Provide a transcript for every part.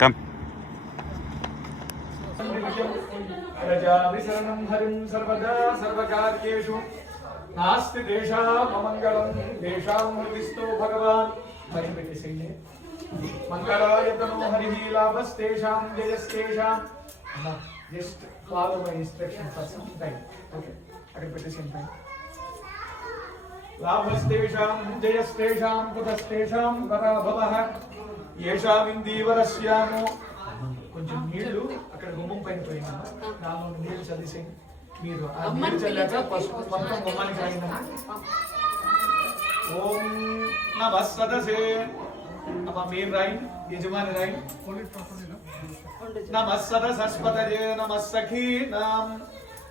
Come. ప్రజాభిశరణం హరిం సర్వదా సర్వకార్యేషు నాస్తి దేశాం అమంగళం దేశాం హృదిస్తో భగవాన్. మరి పెట్టేసేయండి. మంగళాయతనో హరి లాభస్తేషాం జయస్తేషాం. Just follow my instruction for some time. Okay, అక్కడ పెట్టేసేయండి టైం. లాభస్తేషాం జయస్తేషాం కుతస్తేషాం పరాభవః యేషామిందీవరస్యామో. కొంచెం నీళ్లు అక్కడ గుమ్మం పైన పోయినా దానిలో నీళ్లు చదివేసేయండి. మీరు ఆ నీళ్లు చల్లాక పసుపు మొత్తం గుమ్మానికి రాయిందమ్మా. ఓం నమః సదసే. అమ్మా మీరు రాయండి, యజమాని రాయండి. నమః సదసస్పతయే నమః సఖీనాం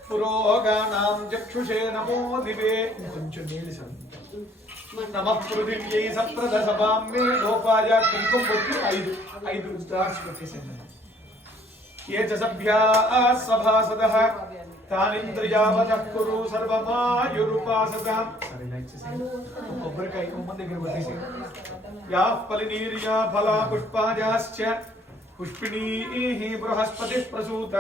పురోగానాం చక్షుషే నమో దివే. కొంచెం నీళ్లు చల్లండి. నమః పృథివ్యై సప్రదశపాం మే లోపాయ. కుంకుమ కొట్టి ఐదు డ్రాప్స్ పెట్టేసేయండి. ये च सभ्याः सभासदः तानिन्द्रियावतः कुरु सर्वमायुरुपासताम्. కొబ్బరికాయ గుమ్మం దగ్గర కొట్టేసేయండి. యాః ఫలినీర్యా ఫలా పుష్పాయాశ్చ పుష్పిణీః బృహస్పతిః ప్రసూత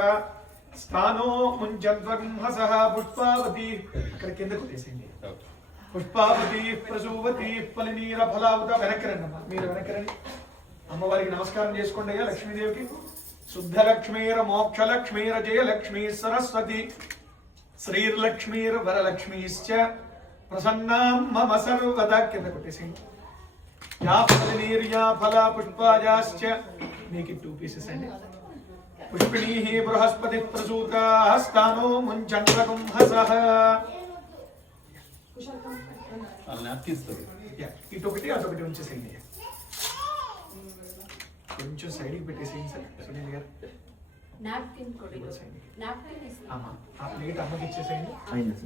స్థానో ముంచద్వగ్ంహసః పుష్పావతి. అక్కడ కింద కొట్టేసేయండి. పుష్పావతి ప్రసూవతి ఫలినీర ఫలావత. వెనక్కి రండి అమ్మా, మీరు వెనక్కి రండి. అమ్మవారికి నమస్కారం చేసుకోండి అయ్యా. లక్ష్మీదేవికి శుద్ధలక్ష్మీర మోక్షలక్ష్మీర జయలక్ష్మీ సరస్వతి శ్రీర్లక్ష్మీర వరలక్ష్మీశ్చ ప్రసన్నాం మమ సర్వదా. కింద కొట్టేసేయండి. యా ఫలినీర్యా ఫలా పుష్పాయాశ్చ. మీకు 2 పీసెస్ అండి. పుష్పిణీః బృహస్పతి ప్రసూతా స్థానో ముంచంద్రగుంహసః. ఇటొకటి అదొకటి ఉంచేసేయండి. కొంచెం సైడ్కి పెట్టేసేయండి సార్. సునీల్ గారు ఆ ప్లేట్ అమ్మకి ఇచ్చేసేయండి.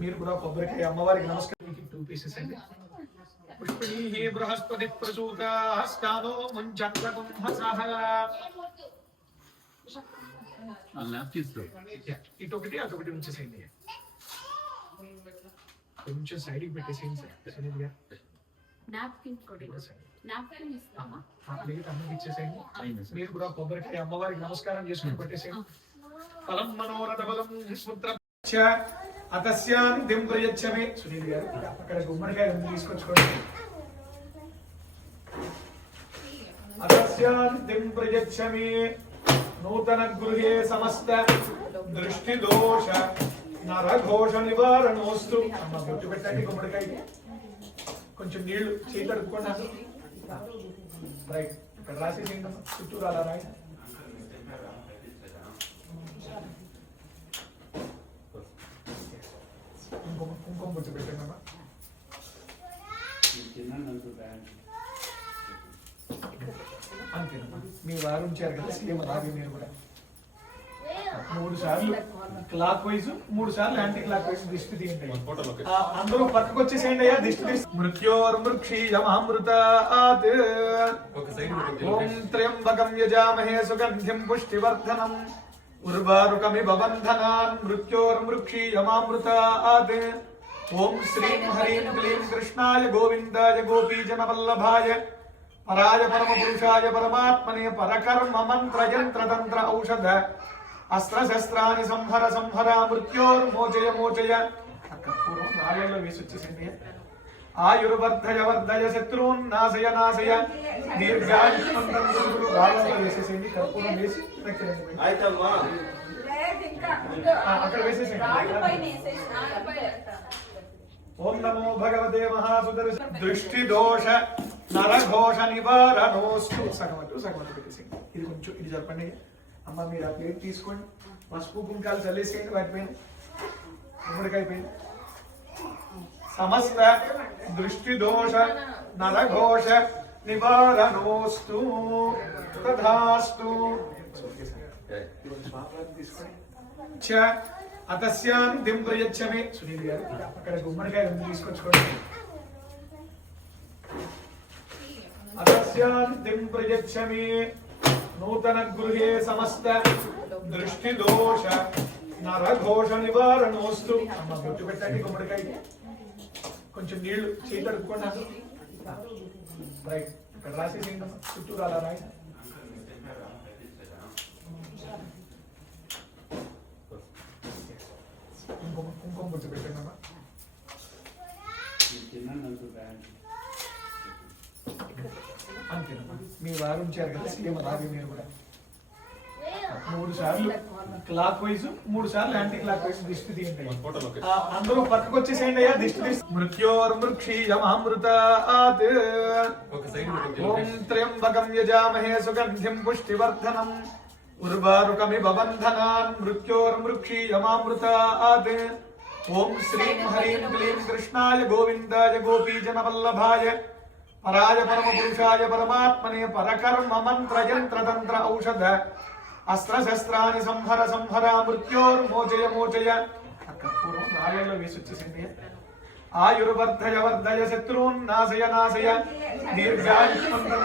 మీరు కూడా కొబ్బరికాయ అమ్మవారికి నమస్కారం. 2 పీసెస్ అండి. పుష్పిణీః బృహస్పతి ప్రసూతా స్థానో ముంచంద్రగుంహసః. ఇటొకటి అదొకటి ఉంచేసేయండి. కొంచెం సైడ్కి పెట్టేసేయండి సార్. సునీల్ గారు మీరు కూడా కొబ్బరికాయ అమ్మవారికి నమస్కారం చేసుకుని పెట్టేసేయండి. ఫలం మనోరథ బలం పుత్ర అతస్యాంతిం ప్రయచ్చమే. సునీల్ గారు అక్కడ గుమ్మడికాయ తీసుకొచ్చుకోండి. అతస్యాంతిం ప్రయచ్చమే నూతన గృహే సమస్త దృష్టి దోష నరఘోష నివారణోస్తు. అమ్మ బొట్టు పెట్టండి గుమ్మడికాయకి. కొంచెం నీళ్లు చేతులు అడుక్కోండి. రైట్, ఇక్కడ రాసేసేయండి. చుట్టూరు అలా రాయి. కుంకుమ బొట్టు పెట్టండి అమ్మా. అంతేనమ్మా. మీ వారు ఉంచారు కదా సేమ్ అలాగే మీరు కూడా 3 సార్లు క్లాక్ వైజ్ 3 సార్లు యాంటీ క్లాక్ వైజ్ దిష్టి తీయండి. అందరూ పక్కకు వచ్చేసేయండి అయ్యా. దిష్టి మృత్యోర్మృక్షీయమామృతాత్. ఓం త్ర్యంబకం యజామహే సుగంధిం పుష్టివర్ధనం ఉర్వారుకమివ బంధనాన్ మృత్యోర్మృక్షీయమామృతాత్. ఓం శ్రీం హ్రీం క్లీం కృష్ణాయ గోవిందాయ గోపీజనవల్లభాయ పరాయ పరమపురుషాయ పరమాత్మనే పరకర్మ మంత్ర యంత్ర తంత్ర ఔషధ అస్త్రశస్త్రాన్ని సంహర సంహర మృత్యోర్మోచయ మోచయ. కర్పూరం రాళ్ళలో వేసి వచ్చేసింది. ఆయుర్వర్ధయ వర్ధయ శత్రున్నాశయ నాశయ దీర్ఘాయుష్మంతం రాళ్ళలో వేసేసింది. కర్పూరం వేసి అక్కడ వేసేసింది. ఓం నమో భగవతే మహాసుదర్శ దృష్టి దోష నరఘోష నివారణోస్తు. సగమట్టు పెట్టేసింది. ఇది కొంచెం ఇది చెప్పండి అమ్మ. మీరు ఆ ప్లేట్ తీసుకోండి. పసుపు కుంకాలు చల్లేసేయండి వాటిపైన. గుమ్మడికాయ పైన సమస్త దృష్టి దోష నరఘోష నివారణోస్తు తథాస్తు. అతస్యాంతిం ప్రయచ్చమే. సునీల్ గారు అక్కడ గుమ్మడికాయ తీసుకొచ్చుకోండి. అతస్యాంతిం ప్రయచ్చమే నూతన గృహే సమస్త దృష్టి దోష నరఘోష నివారణోస్తు. అమ్మ బొట్టు పెట్టండి గుమ్మడికాయకి. కొంచెం నీళ్లు చేతులు అడుక్కోండి. రైట్, ఇక్కడ రాసేసేయండి. చుట్టూరు అలా రాయి. కుంకుమ బొట్టు పెట్టండి. అంతేనమ్మా, మీ వారు ఉంచారు కదా సేమ్ అలాగే మీరు కూడా 3 సార్లు క్లాక్ వైజ్ 3 సార్లు యాంటీ క్లాక్ వైజ్ దిష్టి తీయండి. అందరూ పక్కకు వచ్చేసేయండి అయ్యా. దిష్టి మృత్యోర్మృక్షీయమామృతాత్ ఓం త్ర్యంబకం యజామహే సుగంధిం పుష్టివర్ధనం ఉర్వారుకమివ బంధనాన్ మృత్యోర్మృక్షీయమామృతాత్ ఓం శ్రీం హ్రీం క్లీం కృష్ణాయ గోవిందాయ గోపీజనవల్లభాయ పరాయ పరమ పురుషాయ పరమాత్మనే పరకర్మ మంత్ర యంత్ర తంత్ర ఔషధ అస్త్ర శస్త్రాన్ని సంహర సంహర మృత్యోర్మోచయ మోచయ. పూర్వం రాళ్ళలో వేసి వచ్చేసింది. ఆయుర్వర్ధయ వర్ధయ శత్రువున్ నాశయ నాశయ దీర్ఘాయుష్మంతం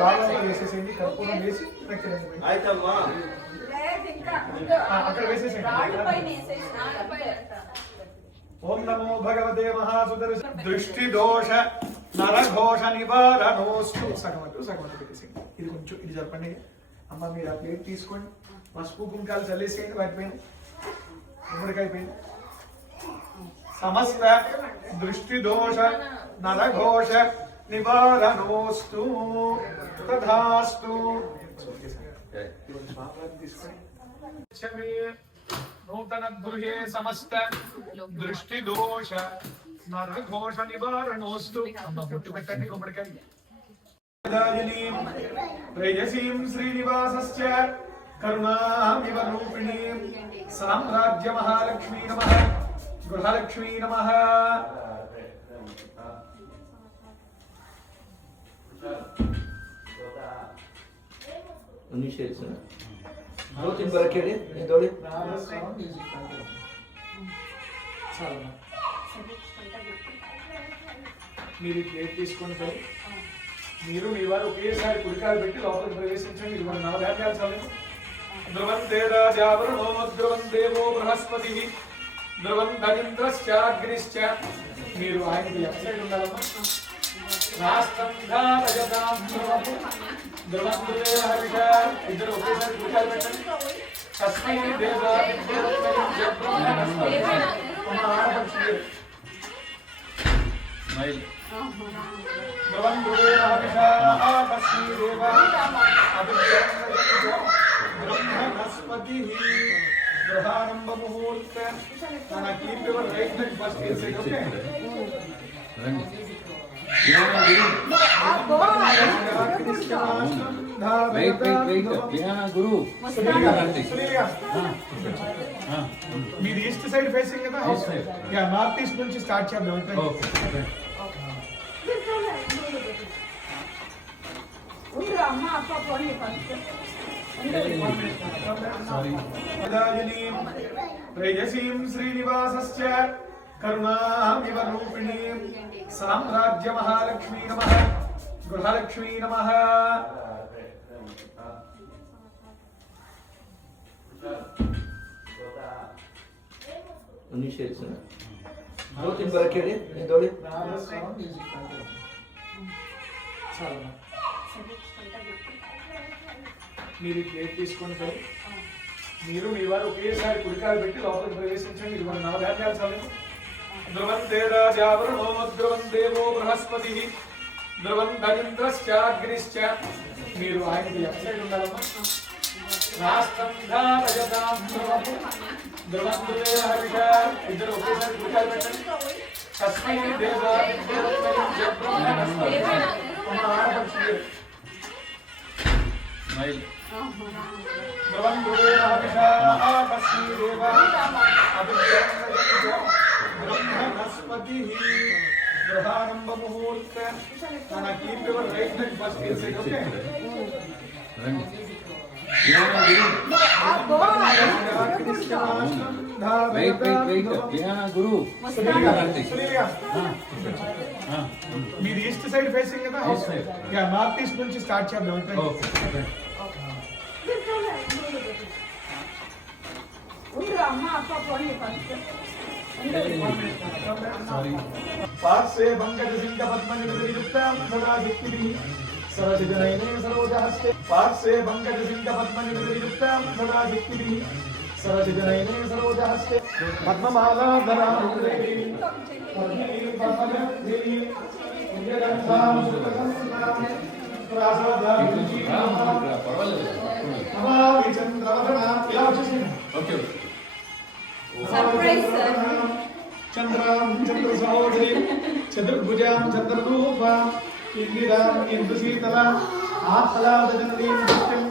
రాళ్ళలో వేసేసింది. కర్పూరం వేసి అక్కడ వేసేసింది. ఓం నమో భగవతే మహాసుదర్శ దృష్టి దోష నరఘోష నివారణోస్తు. సగమటు పెట్టేసింది. ఇది కొంచెం ఇది చెప్పండి అమ్మ. మీరు ఆ ప్లేట్ తీసుకోండి, పసుపు కుంకాలు చల్లేసేయండి వాటిపైన. గుమ్మడికాయ పైన సమస్త దృష్టి దోష నరఘోష నివారణోస్తు తథాస్తు. తీసుకొని నూతన గృహే సమస్త దృష్టి దోష నరఘోష నివారణోస్తు. అమ్మ బొట్టు పెట్టండి గుమ్మడికాయ. శ్రేయసీం శ్రీనివాసస్య కరుణామివ రూపిణీం సామ్రాజ్య మహాలక్ష్మీ నమః గృహలక్ష్మీ నమః. మీరు ప్లేట్ తీసుకొని మీరు మీ వారు ఒకేసారి కుడికాలు పెట్టి లోపలికి ప్రవేశించండి. ఇది మన నవధాన్యాలు చల్లము. ధ్రువంతే రాజావరుణో ధ్రువం దేవో బృహస్పతి ధ్రువం ధనింద్రశ్చాగ్నిశ్చ. మీరు ఆయనకి లెఫ్ట్ సైడ్ ఉండాలమ్మా. రాష్ట్రం ధారయతాం ధ్రువం హరిష. ఇద్దరు ఒకేసారి కుడికాలు పెట్టండి. తస్మై దేవాయ ధ్రువం బృహస్పతి గృహారంభ ముహూర్త. Keep your right leg first inside. Okay మీది ఈస్ట్ సైడ్ ఫేసింగ్ కదా. నార్త్ ఈస్ట్ నుంచి స్టార్ట్ చేద్దాం. శ్రేయసీం శ్రీనివాసస్య కరుణామివ రూపిణీం సామ్రాజ్య మహాలక్ష్మీ నమః గృహలక్ష్మీ నమః. మీరు ప్లేట్ తీసుకొని మీరు మీ వారు ఒకేసారి కుడికాలు పెట్టి లోపలికి ప్రవేశించండి. ఇది మన నవధాన్యాలు చల్లము. ధ్రువంతే రాజావరుణో ధ్రువం దేవో బృహస్పతి ధ్రువం ధనింద్రశ్చాగ్నిశ్చ. మీరు ఆయనకి లెఫ్ట్ సైడ్ ఉండాలమ్మా. రాష్ట్రం ధారయతాం ధ్రువం హరిష. ఇద్దరు ఒకేసారి కుడికాలు పెట్టండి. తస్మై దేవాయ ధ్రువం బృహస్పతి గృహారంభ ముహూర్త. Keep your right leg first inside. Okay మీది ఈస్ట్ సైడ్ ఫేసింగ్ కదా. నార్త్ ఈస్ట్ నుంచి స్టార్ట్ చేద్దాం. పార్శ్వే పంకజ సింగ పద్మనియుక్తాం సదా శక్తిభిః సరసిజనయనే సరోజహస్తే. పార్శ్వే పంకజ సింగ పద్మనియుక్తాం సదా శక్తిభిః सरसिजनयने सरोजहस्ते पद्ममालाधरां देवीं पद्मिनीं पद्मदेवीं पुण्यगन्धां सुखसंस्कृतां प्रासादां नमामि चन्द्रवदनां ओके सरप्राइज सर चंद्रां चंद्रसहोदरीं चतुर्भुजां चंद्ररूपां इंदिरां इंदुशीतलां आह्लादजननीं नित्यं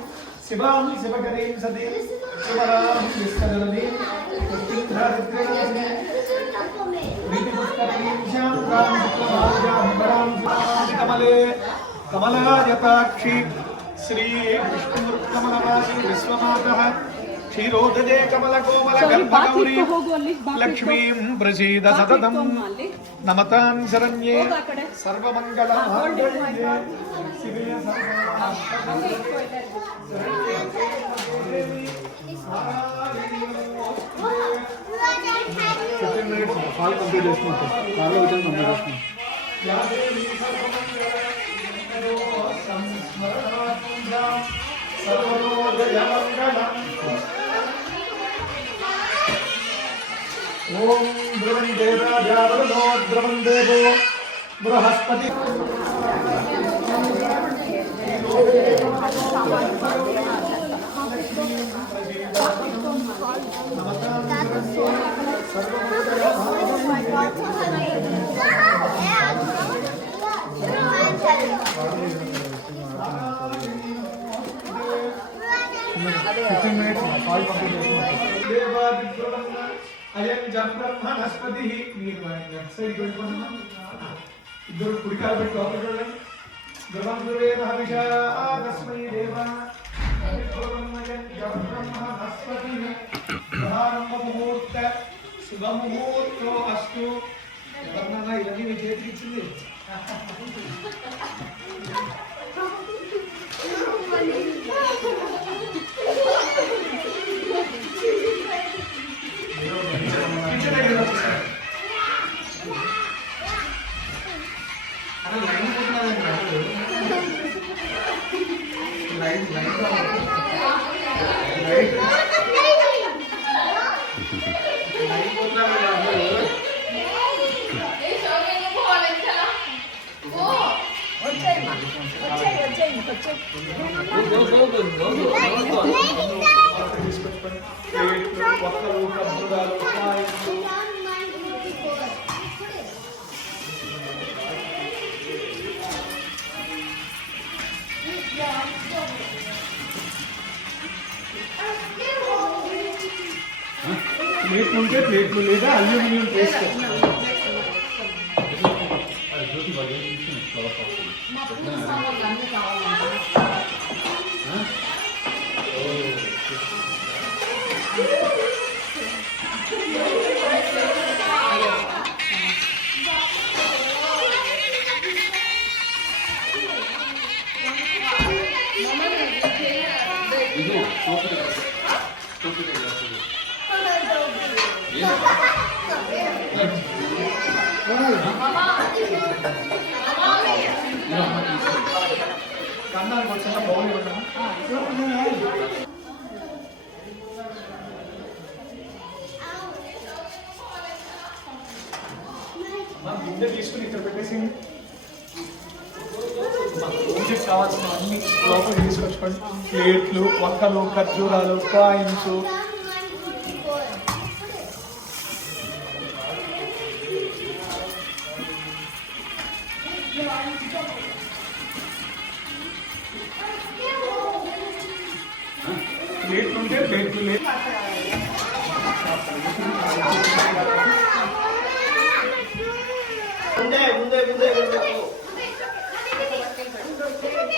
शिवां शिवकरीं सतीं शिवरां विश्वजननीं पुष्टिन्धारिद्रनाशिनीं प्रीतिपुष्करीं श्यामकां शुक्लभाजां वरां कमले कमलायताक्षी श्री विष्णुर्कमलवासी विश्वनाथः क्षीरोदजे कमलकोमल गर्भगौरी लक्ष्मीं प्रसीद सततं नमतां शरण्ये सर्वमङ्गलमाङ्गल्ये शिवे ओम द्रवं देवाजावरणो द्रवं देवो बृहस्पति అయం బ్రహ్మణస్పతి మీరు లెఫ్ట్ సైడ్ వెళ్ళిపోతున్నా ఇద్దరు కుడికాలు పెట్టి లోపలికి వెళ్ళండి ధ్రువం ధ్రువేణ హవిషాస్మై దేవ బ్రహ్మణస్పతి ప్రారంభ ముహూర్త శుభ ముహూర్తో అస్తు ఎవరినన్నా ఇవన్నీ మీ చేతికి ఇచ్చింది प्लेट ఉంటే ప్లేట్లు లేదా అల్యూమినియం పేస్ట్ కన్నానికి వచ్చిన బౌల్ ఇవ్వడం బిందె తీసుకుని ఇక్కడ పెట్టేసి పూజకి కావాల్సిన అన్ని లోపల తీసుకొచ్చుకోండి ప్లేట్లు ఒక్కలు ఖర్జూరాలు కాయిన్స్ ప్లేట్లు ఉంటే ప్లేట్లు లేదు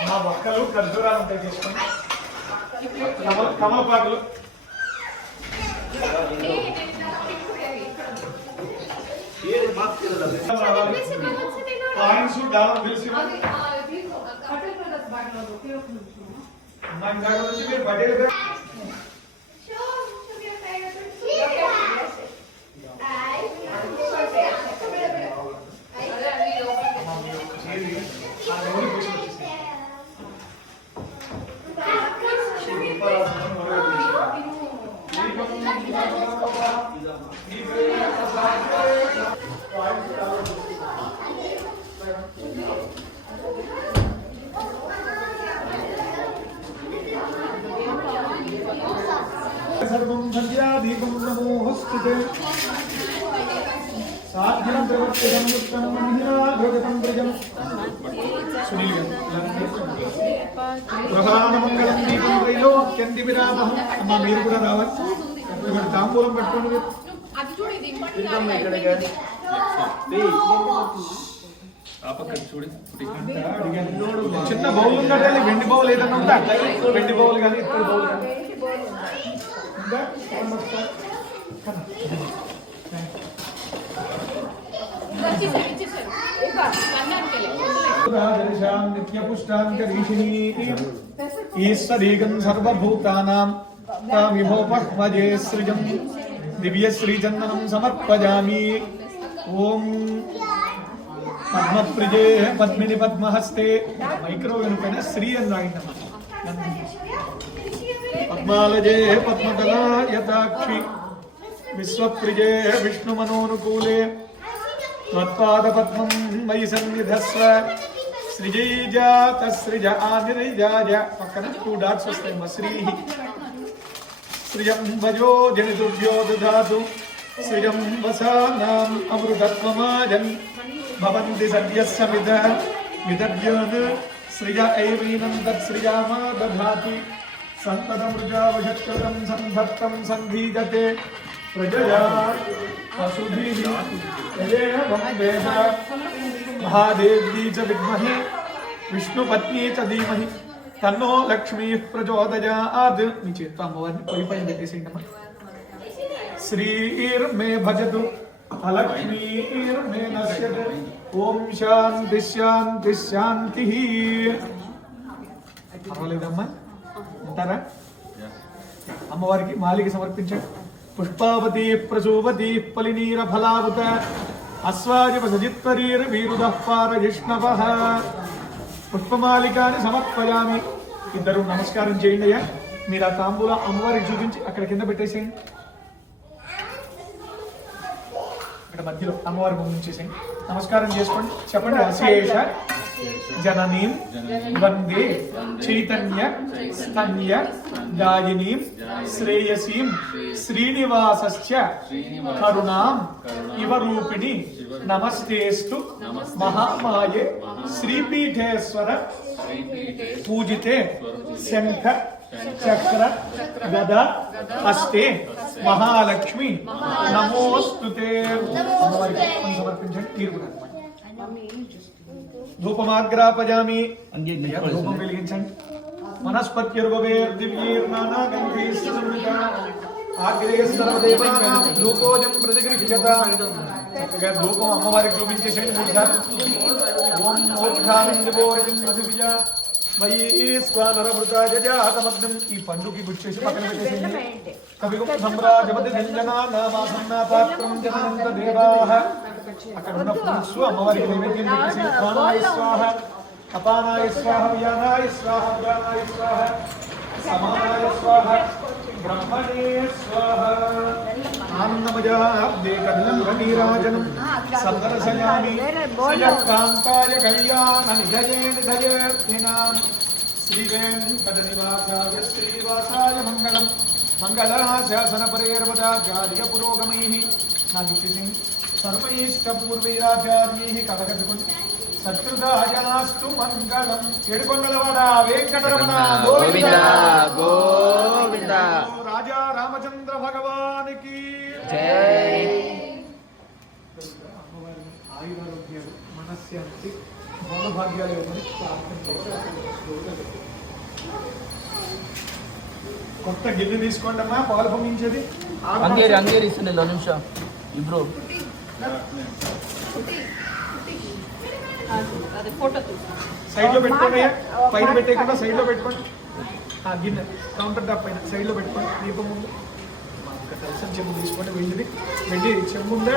మా మొక్కలు ఖర్జూరాలు ఉంటాయి తీసుకోండి కమలపాకులు కాయిన్స్ డాలర్ బిల్స్ మీరు బడ్డీలు सर्वं संध्यादीपं नमोऽस्तुते साध्यं प्रवर्तितं युक्तं महिलाभृगतं व्रजं प्रधानमङ्गलं दीपं त्रैलोक्यन्दिविरामः अम्मा మీరు కూడా రావాలి ఇక్కడ తాంబూలం పట్టుకోండి అది చూడు ఇది ఇంపార్టెంట్ ఇక్కడికి చిన్న బౌల్ ఉన్నట్టు వెండి బౌల్ ఏదైనా ఉందా వెండి బౌల్ కానీ ఇత్తడి బౌల్ కానీ ఈశ్వరీగం సర్వభూతానాం తామిభోపహ్మజే సృజం దివ్యశ్రీచందనం సమర్పయామి ఓం పద్మప్రిజే పద్మిని పద్మహస్తే మైక్రో వెనుకైన శ్రీ అని రాయిందమ్మా పద్మాలజే పద్మకలా యథాక్షి విశ్వప్రిజే విష్ణుమనోనుకూలే త్వత్పాదపద్మం మయి సన్నిధస్వ సృజైజాత సృజ ఆనిరజాజ పక్కన 2 డాట్స్ వస్తాయమ్మా శ్రీహి సృజం భజో జనితుభ్యో దధాతు సృజం వసానాం అమృతత్వమాజన్ భవంతి సద్యస్య విదర్జన్ సృజ ఐవీనం తత్సృజామా దధాతి సంతతమృజావశత్కృతం సంధత్తం సంధీజతే ప్రజయా వసుభిః యదేవం వేద మహాదేవ్యీ చ విద్మహే విష్ణుపత్నీ చ ధీమహి తన్నో లక్ష్మీ ప్రచోదయాత్ మీ చేత్తో అమ్మవారిని పైపైన పెట్టేసేయండి శ్రీర్మే భజతు అలక్ష్మీర్మే నశ్యతు ఓం శాంతి శాంతి శాంతి పర్వాలేదమ్మా ఉంటారా అమ్మవారికి మాలిక సమర్పించండి పుష్పావతి ప్రసూవతి పలినీర ఫలావత అస్వాజి సజిత్వరీర్ వీరుదః పారజిష్ణవః పుష్పమాలికాన్ని సమర్పయామి ఇద్దరు నమస్కారం చేయండి అయ్యా మీరు ఆ తాంబూల అమ్మవారికి చూపించి అక్కడ కింద పెట్టేసేయండి ఇక్కడ మధ్యలో అమ్మవారి ముందు నుంచేసేయండి నమస్కారం చేసుకోండి చెప్పండి అశేష జననీం వందే చైతన్య స్తన్య దాయినీం శ్రేయసీం శ్రీనివాసస్య కరుణాం ఇవ రూపిణి నమస్తేస్తు మహామాయే శ్రీపీఠేశ్వర పూజితే శంఖ చక్ర గద హస్తే మహాలక్ష్మి నమోస్తుతే అమ్మవారికి సమర్పించండి మీరు కూడా ధూపమాగ్రాపయామి ధూపం వెలిగించండి మనస్పత్యుర్భవేర్దివ్యైర్నానాగంధైః ఆగ్రే సర్వదేవానాం ధూపోజం ప్రతిగృహ్యత చక్కగా ధూపం అమ్మవారికి చూపించేసేయండి 3 సార్లు ఓం మోక్షామిం దివోరిం పృథివ్య మయీ స్వానరమృతాజాతమగ్నం ఈ పండుకి గుచ్చేసి పక్కన పెట్టేసేయండి కవిగుం సమ్రాజమతి దంజనానామాసన్నా పాత్రం జనంత దేవాః అక్కడ ఉన్న ఫ్రూట్స్ అమ్మవారికి నైవేద్యం పెట్టేసి ప్రాణాయ స్వాహ అపానాయ స్వాహ వ్యానాయ స్వాహ ఉదానాయ స్వాహ సమానాయ స్వాహ బ్రహ్మణే స్వాహ ఆనందమజాబ్దే కదలం నీరాజనం సందర్శయామి శ్రీకాంతాయ కళ్యాణ నిధయే నిధయేర్థినాం శ్రీవేంకటనివాసాయ శ్రీనివాసాయ మంగళం మంగళాశాసన పరేర్వదాచార్య పురోగమైః నాకు ఇచ్చేసింది సర్వైష్టపూర్వైరాచార్యైః కథకథకుని సత్కృతాయాస్తు మంగళం ఏడుకొండలవాడ వెంకటరమణ గోవింద గోవింద రాజా రామచంద్ర భగవానికి జై. అమ్మవారిని ఆయురారోగ్యాలు మనశ్శాంతి భోగభాగ్యాలు ఇవ్వమని ప్రార్థన చేస్తారు. కొత్త గిన్నె తీసుకోండి అమ్మా పాలు పొంగించేది అంగేరి ఇస్తుంది నిమిషం ఇబ్రో సైడ్ లో పెట్టుకోండి పైన పెట్టేయకుండా సైడ్ లో పెట్టుకోండి ఆ గిన్నె కౌంటర్ టాప్ పైన సైడ్ లో పెట్టుకోండి దీపం ముందు కలిసిన చెంబు తీసుకోండి వెండిది వెండి చెంబు ఉందా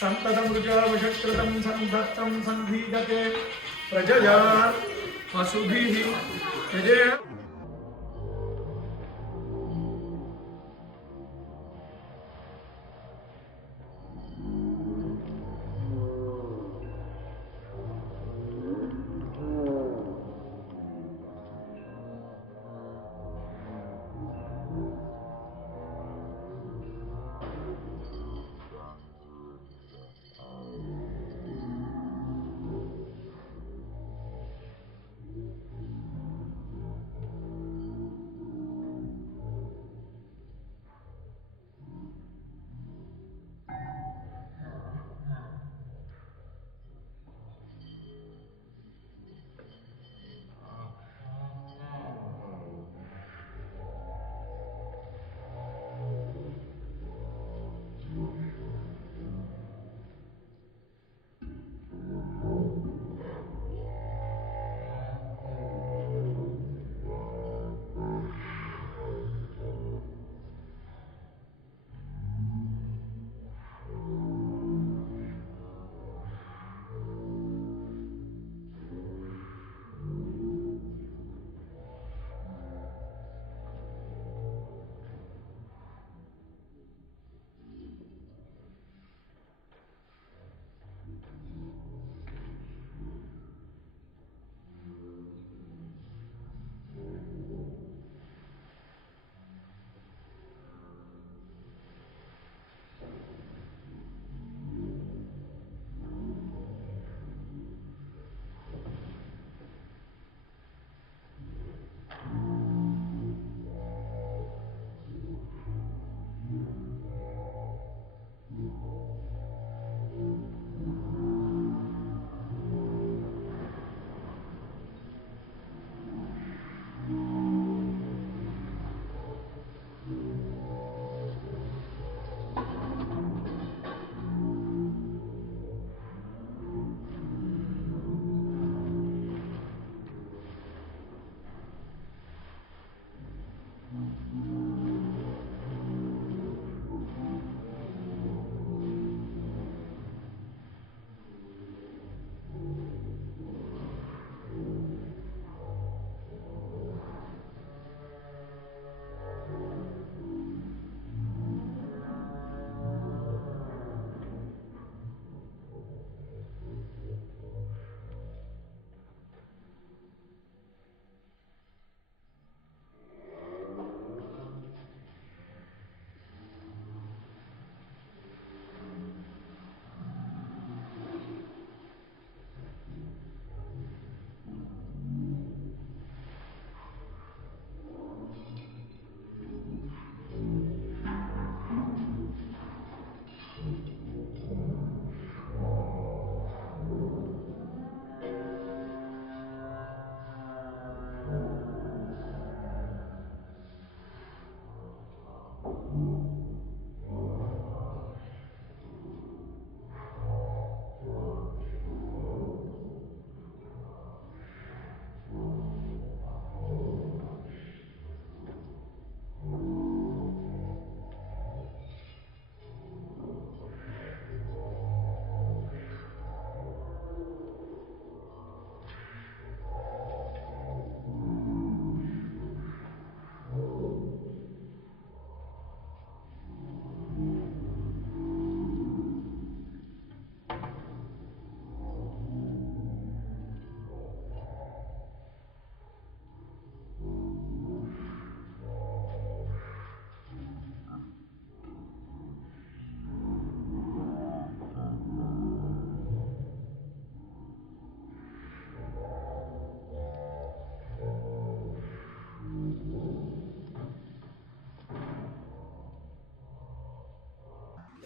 సంతతమృజావశత్కృతం సంధత్తం సంధీయతే ప్రజయా వసుభిః యజే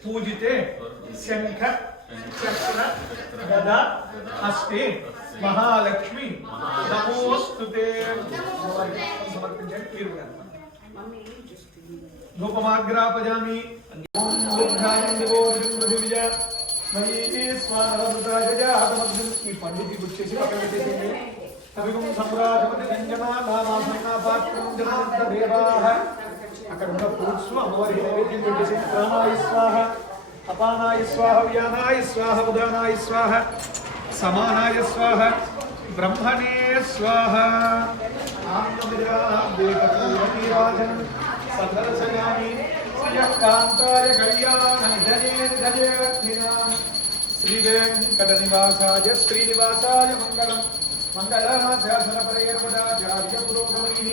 పూజితే శంఖ చక్ర గద హస్తే మహాలక్ష్మి నమోస్తుతే సమర్పించండి. మీరు కూడా ధూపమాగ్రాపజామి. ఓం ఊర్ధ్వానందివో విజయ మయీ స్వానరముద్రాజాతమగ్ని. ఈ పండితి గుర్చేసి పక్కన పెట్టేసింది. కవిగుం సమ్రాజపతి రంజనా నామాసనా పాత్రం జనాంత దేవాః. అక్కడ ఉన్న ఫ్రూట్స్ అమ్మవారికి నైవేద్యం పెట్టేసి ప్రాణాయ స్వాహ, అపానాయ స్వాహ, వ్యానాయ స్వాహ, ఉదానాయ స్వాహ, సమానాయ స్వాహ, ब्रह्मणे स्वाहा आत्मविराजन सदर्शयामि श्रियकान्ताय कल्याणं धजे श्रीवेङ्कटनिवासाय श्रीनिवासाय मङ्गलम् मङ्गलाशासनपरैर्वदाचार्य पुरोगमैः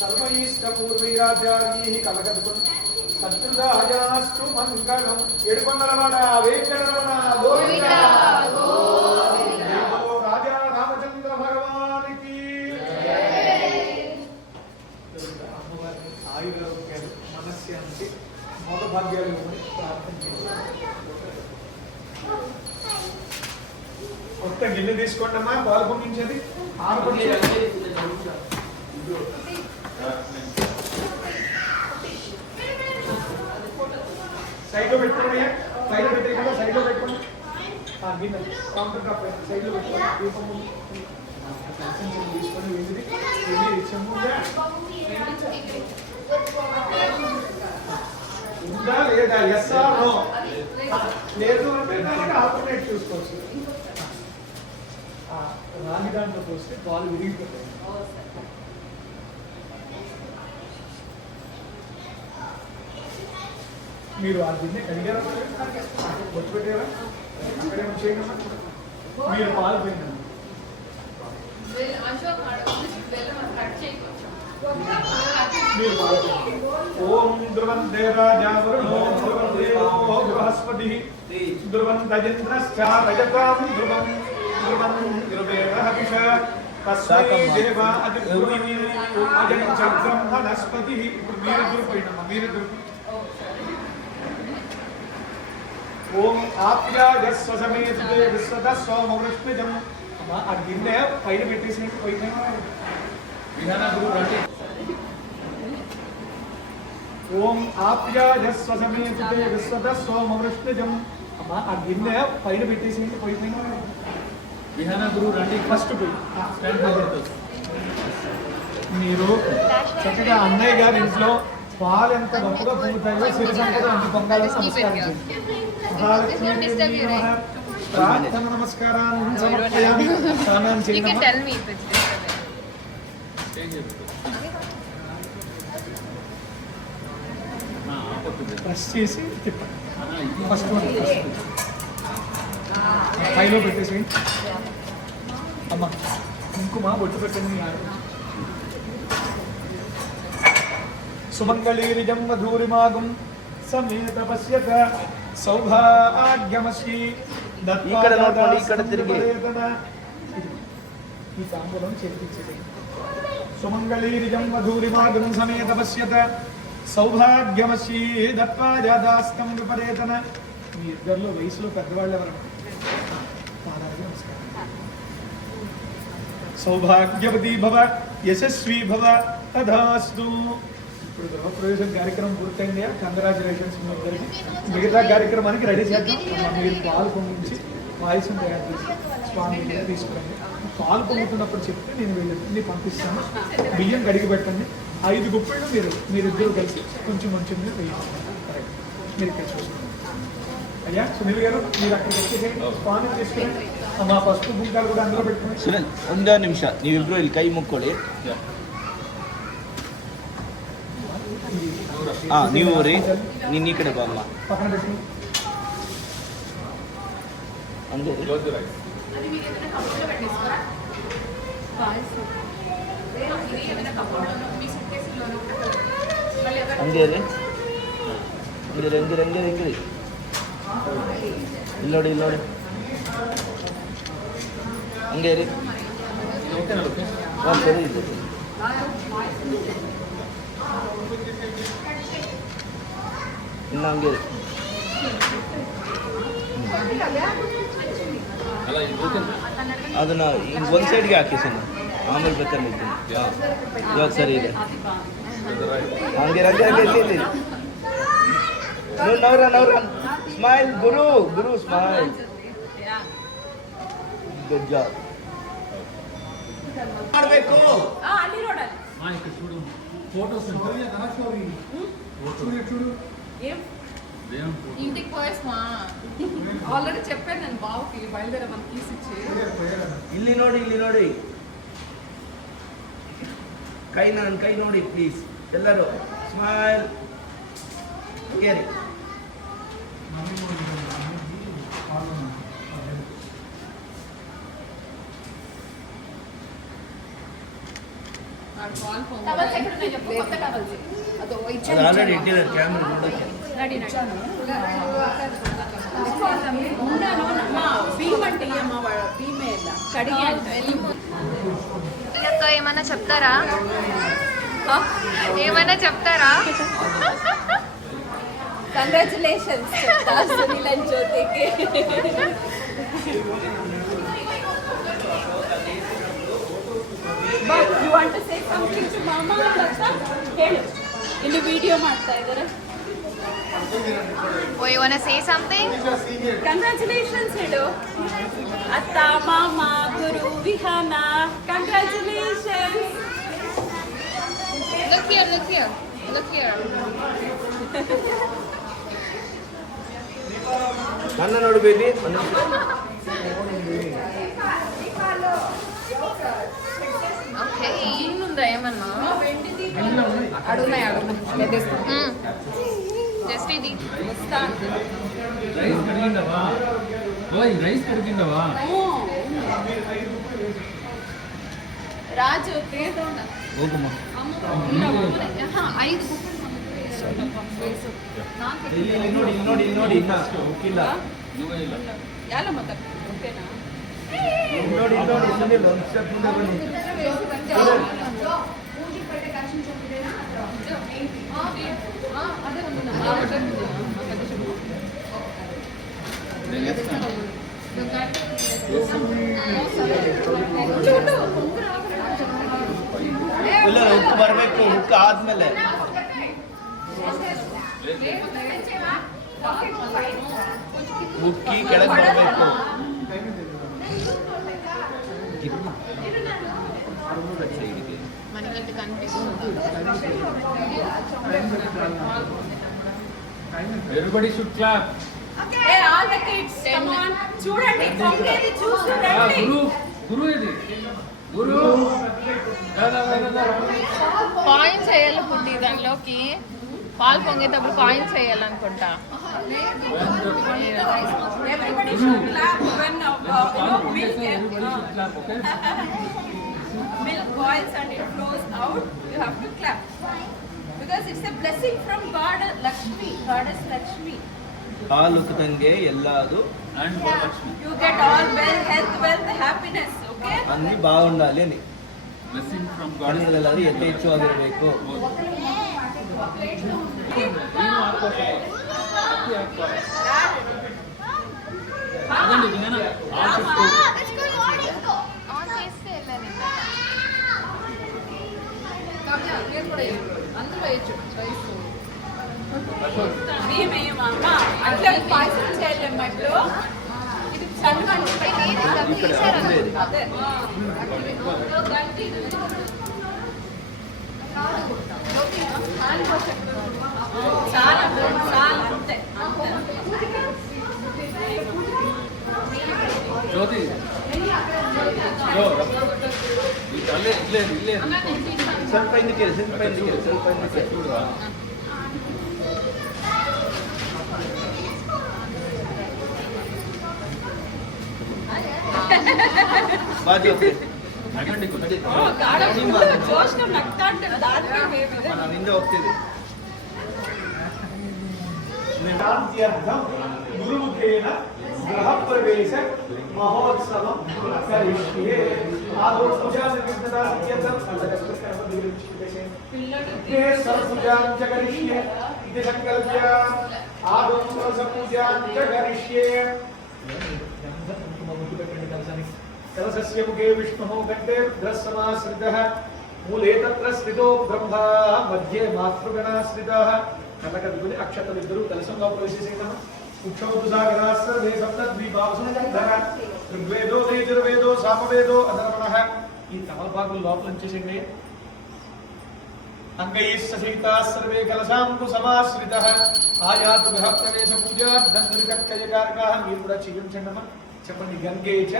सर्वैष्टपूर्वैराचार्यैः कलकत्कुन् सत्कृतायास्तु मङ्गलम् एडुकोण्डलवाड वेङ्कटरमण गोविन्द राजा रामचंद्र भगवान की आयुर्वेद मनस्शांति मोद भाग्यालु प्रार्थना కొత్త గిన్నె తీసుకోండమ్మా పాలు పొంగించేది సైడ్ లో పెట్టుకోండి సైడ్ లో పెట్టేయకుండా సైడ్ లో పెట్టుకోండి గిన్నె కౌంటర్ టాప్ సైడ్ లో పెట్టుకోండి దీపం తీసుకొని వెళ్ళి ఉందా లేదా ఎస్ ఆర్ నో లేదు అంటే దానికి ఆల్టర్నేట్ చూసుకోవచ్చు రాగి దాంట్లో పోస్తే పాలు విరిగిపోతాయి మీరు ఆ గిన్నె కడిగారా బొట్టు పెట్టారా అక్కడే చేయండి మీరు పాలు పోయిందండి ओम ध्रुवन्ते राजा वरुणो ध्रुवन्देवो बृहस्पतिः ध्रुवन्तजिन्द्रश्चारजतां ध्रुवं ध्रुवेरहविष तस्मै देवा अधिब्रुवि अजं च ब्रह्मणस्पतिः वीरद्रुपैणम ओम आप्यायस्व समेते विश्वतः सोमवृष्टिजम् आ गिन्ने पैन పెట్టేసి పైన విధాన గురు రండి ఓం ఆప్యాయస్వ సಮೇతే విశ్వతః సోమవృష్టిజం అమ్మా ఆ గిన్నె పైన పెట్టేసి పైన విధాన గురు రండి ఫస్ట్ పోయి స్టాండ్ అవుతుంది మీరు చక్కగా అన్నయ్య గారి ఇంట్లో పాలు ఎంత గొప్పగా పొందుతాయో సిరి సంపద అంత పొందాలని నమస్కారం మహాలక్ష్మి ప్రార్థన నమస్కారాన్ని సమర్పయామి స్నానం చేయండి ప్రెస్ చేసి తిప్పండి ఫస్ట్ పైలో పెట్టేసి అమ్మ కుంకుమ బొట్టు పెట్టండి సుమంగళీరిజం మధురిమాగం సమేత పశ్యత సౌభాగ్యమసి ఇక్కడ నోట్ ఇక్కడ తిరిగి ఈ తాంబూలం చేర్పించేది సుమంగళీరిజం మధురిమాగం సమేత పశ్యత సౌభాగ్యమసి దత్వాజాదాస్తం విపరేతన మీ ఇద్దరిలో వయసులో పెద్దవాళ్ళు ఎవరు పాదానికి నమస్కారం సౌభాగ్యవతి భవ యశస్వీ భవ తదాస్తు ఇప్పుడు గృహప్రవేశం కార్యక్రమం పూర్తయింది కంగ్రాచులేషన్స్ మీ ఇద్దరికి మిగతా కార్యక్రమానికి రెడీ చేద్దాం మీరు పాలు పొంగించి వాయిస్ని తయారు చేసి స్వామి దగ్గర తీసుకురండి పాలు పొంగుతున్నప్పుడు చెప్తే నేను వీళ్ళని పంపిస్తాను బియ్యం కడిగి పెట్టండి 5 గుప్పెళ్ళు మీరిద్దరు కలిసి కొంచెం మంచి వేయండి కరెక్ట్ మీరు ఇక్కడ చూసుకోండి అయ్యా సునీల్ గారు మీరు అక్కడికి వచ్చేసేయండి స్వామి తీసుకుని మా పసుపు గుంకాలు కూడా అందులో పెట్టుకుని ಸುನಿಲ್ ಒಂದು ನಿಮಿಷ ನೀವಿಬ್ರು ಇಲ್ಲಿ ಕೈ ಮುಕ್ಕೊಳ್ಳಿ ನೀವು ರೀ ನೀನು ಈ ಕಡೆ ಬಾ ಅಮ್ಮ పక్కన పెట్టుకుని ಅಂದ್ರೆ ಹಂಗೆ ರೀ ಹಂಗೆ ಹಂಗೆ ಹಂಗೆ ಹಿಂಗೆ ರೀ ಇಲ್ಲಿ ನೋಡಿ ಹಂಗೆ ರೀ ಸರಿ ಇದೆ ಇನ್ನು ಹಂಗೆ ರೀ ಅದನ್ನ ಹಿಂಗೆ ಒಂದು ಸೈಡ್ಗೆ ಹಾಕಿ ಸರ್ ಆಮೇಲೆ ಬೇಕಾದ್ರೆ ಇದ್ದೀನಿ ಇವಾಗ ಸರಿ ಇದೆ ಹಂಗೆ ಹಂಗೆ ಹಂಗೆ ಇಲ್ಲಿ ನವ್ರ ಸ್ಮೈಲ್ ಗುರು ಸ್ಮೈಲ್ ಗುಡ್ ಜಾಬ್ ಮಾಡಬೇಕು చూడు ఫోటోస్ చూడు ఇంటికి పోయేస్మా ఆల్రెడీ చెప్పాను నేను బావుకి బయలుదేరమని తీసిచ్చి ಇಲ್ಲಿ ನೋಡಿ ಕೈ ನೋಡಿ ಪ್ಲೀಸ್ ಎಲ್ಲರೂ ಸ್ಮೈಲ್ ಕೇರಿ టవల్స్ ఎక్కడ ఉన్నాయి చెప్పు కొత్త టవల్స్ అదో ಅದು ಆಲ್ರೆಡಿ ಇಟ್ಟಿದ್ದಾರೆ ಕ್ಯಾಮೆರಾ ನೋಡೋಕ್ಕೆ రెడీ ఉండనమ్మా భీమ్ అంటే అమ్మ భీమే ಇಲ್ಲ కడిగి అక్క ఏమన్నా చెప్తారా ఏమన్నా చెప్తారా కంగ్రాచులేషన్స్ చెప్తా సునీల్ అండ్ జ్యోతికి you want to say something to ಮಾಮಾ ಅಂತ ಹೇಳು ಇಲ್ಲಿ ವಿಡಿಯೋ ಮಾಡ್ತಾ ಇದ್ದಾರೆ oh you want to say something congratulations ಹೇಳು ಅತ್ತ ಮಾಮ ಗುರು ವಿಹಾನ ಕಂಗ್ರಾಚುಲೇಷನ್ಸ್ లుక్ హియర్ ನನ್ನ ನೋಡಿ ಬೇಬಿ ఓకే ಇನ್ನುಂదా ఏమన్నా అడుగున్నాయి జస్ట్ ఇది రైస్ కడిగిండవా రాజు తీర్థం ಹೋಗಮ್ಮ ಐದು ಇಲ್ಲಿ ನೋಡಿ ಇನ್ನ ಉಕ್ಕಿಲ್ಲ ಎಲ್ಲ ಮತ್ತೆ ಓಕೆನಾ ನೋಡಿ ಸುನಿಲ್ ಒಂದು ಸ್ಟೆಪ್ ಮುಂದೆ ಬನ್ನಿ ಇಲ್ಲ ಉಕ್ಕು ಬರಬೇಕು ಉಕ್ಕು ಆದ್ಮೇಲೆ ಉಕ್ಕಿ ಕೆಳಗೆ ಬರಬೇಕು మనకి కనిపిస్తుంది Everybody should clap. A all the kids come on చూడండి పొంగేది చూడండి గురు ఇది గురు కాయిన్స్ వేయాలి పుట్టి దానిలోకి పాలు పొంగేటప్పుడు కాయిన్స్ వేయాలనుకుంటా everybody should clap when milk boils and it flows out, you have to clap because it's a blessing from God Lakshmi, goddess Lakshmi. ಹಾಲು ಉಕ್ಕದಂಗೆ ಎಲ್ಲದು You get all health, wealth, happiness, okay? అన్ని బాగుండాలి అని blessing from God. ಗಣಗಳಾದ್ರೂ ಯಥೇಚ್ಛವಾಗಿರಬೇಕು on చేస్తే వెళ్ళాను అందరూ వేయచ్చు మేమేమమ్మా అట్లా పాయసం చేయలేమ్మా ఇప్పుడు ఇది చల్లవండి అదే చాలా చాలా అంతే జ్యోతి ಇಲ್ಲೇ ಸ್ವಲ್ಪ ಹಿಂದಕ್ಕೆ ಸ್ವಲ್ಪ ಹಿಂದಕ್ಕೆ ಬಾ ಜ್ಯೋತಿ ಜೋಶ್ನ ನಗ್ತಾ ಉಂಟು ದಾರಿ ಬೇಬಿದೆ ನಾನು ಹಿಂದೆ ಹೋಗ್ತಿದ್ದೆ ಗುರುಮುಖೇನ ಗೃಹ ಪ್ರವೇಶ ಮಹೋತ್ಸವ ಕರಿಷ್ಯೆ ಆದೋ ಪೂಜಾ ನಿರ್ವಿಘ್ನತಾ ಸಿದ್ಧ್ಯರ್ಥಂ ये सर्वपूजां च करिष्ये इति संकल्प्य आदौ सर्वपूजां च करिष्ये कलशस्य मुखे विष्णुः कंठे रुद्रस्समाश्रितः मूले तत्र स्थितो ब्रह्मा मध्ये मातृगणाश्रितः कनकविपुले अक्षतविद्रुः कलशं प्रवेशेनः उक्षौतु सागराः सर्वे सप्तद्वीपावसुन्दरः ऋग्वेदो यजुर्वेदो सामवेदो अधर्वणः ఈ తమలపాకులు లోపల ఉంచేసేయండి अंगैः सहिताः सर्वे कलशाम्बु समाश्रितः आयातु गृहप्रवेश पूजा దండరికక్కయ్యగారకాः మీరు కూడా చేయించండమ్మా చెప్పండి గంగే చ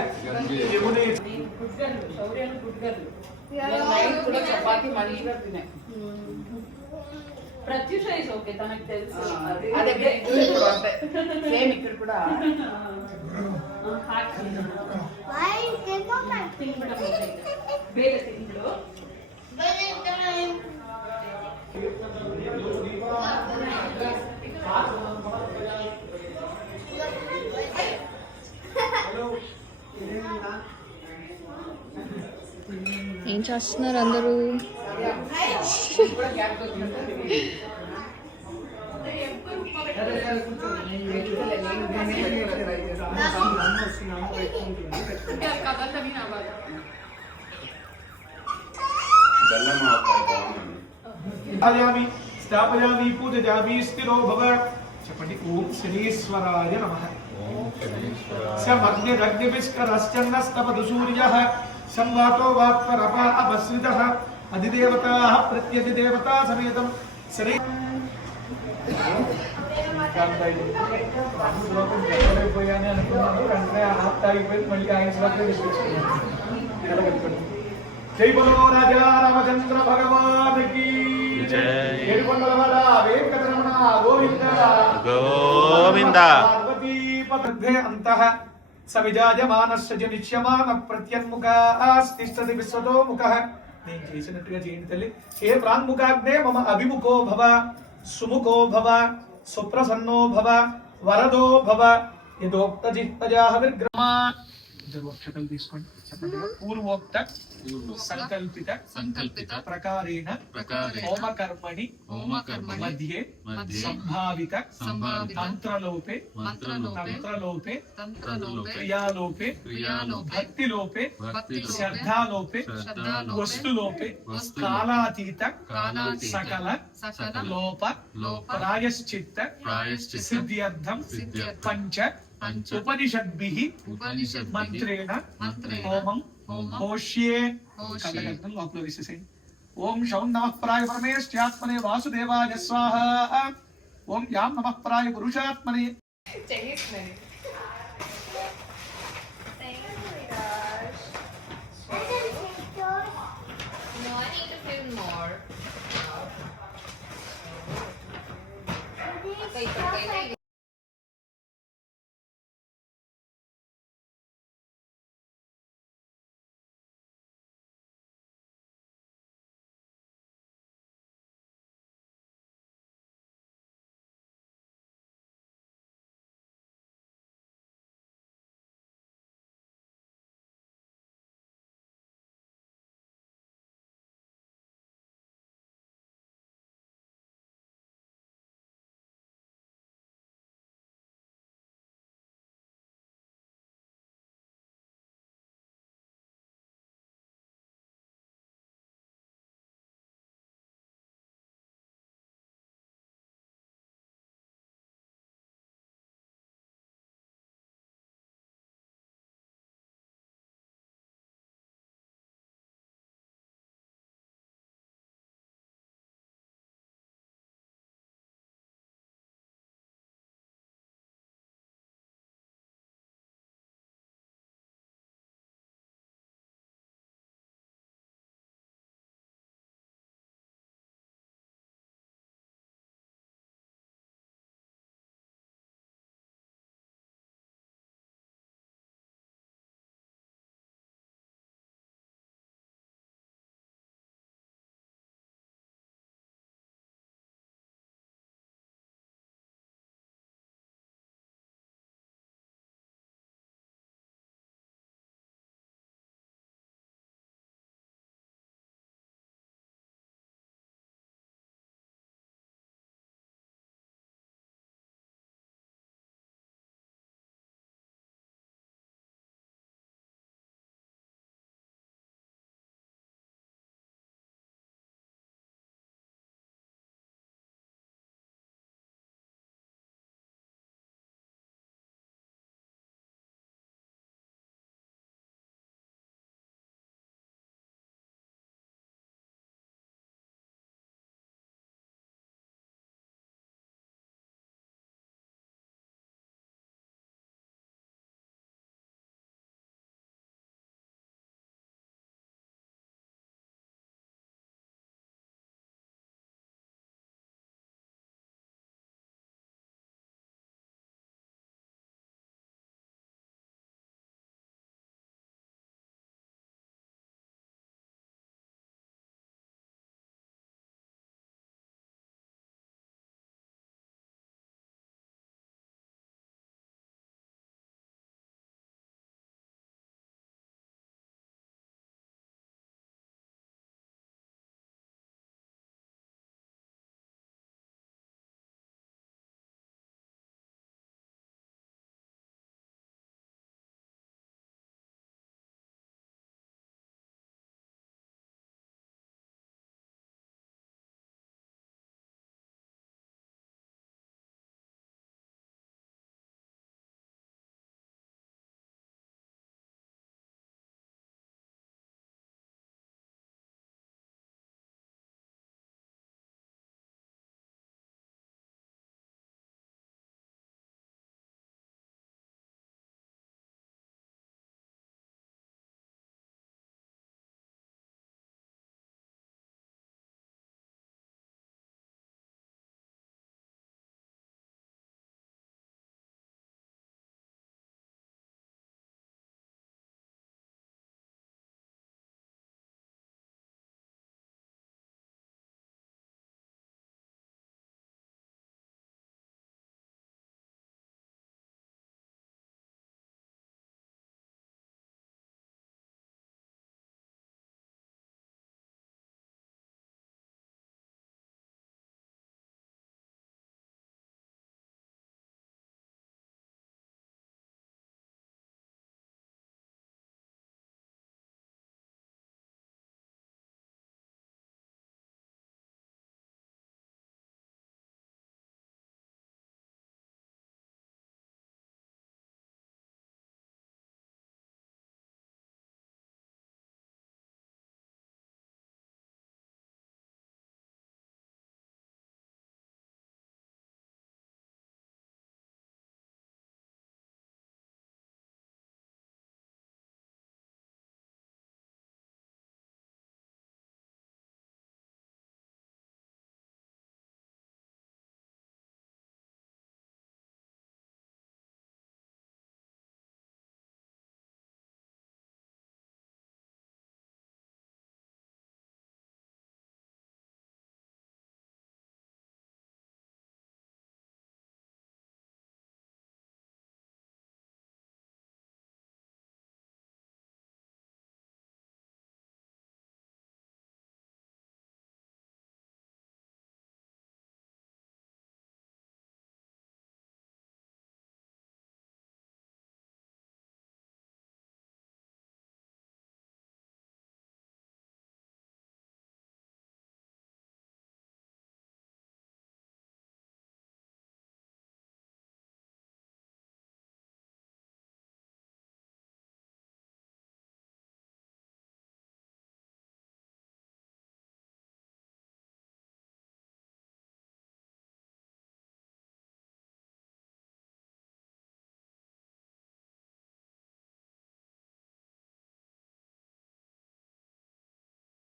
యమునే చ. గుడ్గర్లు శౌర్యాలు గుడ్గర్లు నైట్ కూడా చపాతి మంచిగా తినే ప్రత్యూష ఇస్ ఓకే తనకు తెలుసు అదే సేమ్ ఇక్కడ కూడా ಬೇರೆ ತಿಂಗಳು ఏం చేస్తున్నారు అందరూ? ఆయామి స్థాపయామి పూజయామి స్థిరో భవ చెప్పండి ఓం శనీశ్వరాయ నమః సమగ్నిరగ్నివిష్కరశ్చన్నస్తపదు సూర్యః సంవాతో వాత్పరపా అపశ్రితః అధిదేవతాః ప్రత్యధిదేవతా సమేతం శ్రీ పోయాని అనుకున్నాను వెంటనే ఆప్తాగిపోయి మళ్ళీ ఆయన శ్రద్ధ తీసుకొచ్చుకున్నాను. జై బలో రాజా రామచంద్ర భగవానికి జై. ఏడుకొండలవాడ వెంకటరమణ గోవింద గోవింద. పార్వతీ పదే అంతః సవిజాయమానస్య జనిష్యమాన ప్రత్యన్ముఖాస్తిష్టతి విశ్వతో ముఖః. నేను చేసినట్టుగా చేయండి తల్లి. హే ప్రాన్ముఖాగ్నే మమ అభిముఖో భవ సుముఖో భవ సుప్రసన్నో భవ వరదో భవ యదోక్త జిహ్వజాః విగ్రహ. జగోక్షతలు తీసుకోండి చెప్పండి. పూర్వోక్త సంకల్పిత ప్రకారేణ హోమ కర్మణి మధ్యే సంభావిత తంత్రలోపే క్రియాలోపే భక్తిలోపే శ్రద్ధాలోపే వస్తులోపే కాలాతీత సకల లోప ప్రాయశ్చిత్త సిద్ధ్యర్థం పంచ ఉపనిషద్భిః మంత్రేణ హోమం హోష్యే. కళ్ళగంటలు లోపల వేసేసేయండి. ఓం శౌం నమః ప్రాయ పరమేష్ట్యాత్మనే వాసుదేవాయ స్వాహ. ఓం యాం నమః ప్రాయ పురుషాత్మనే.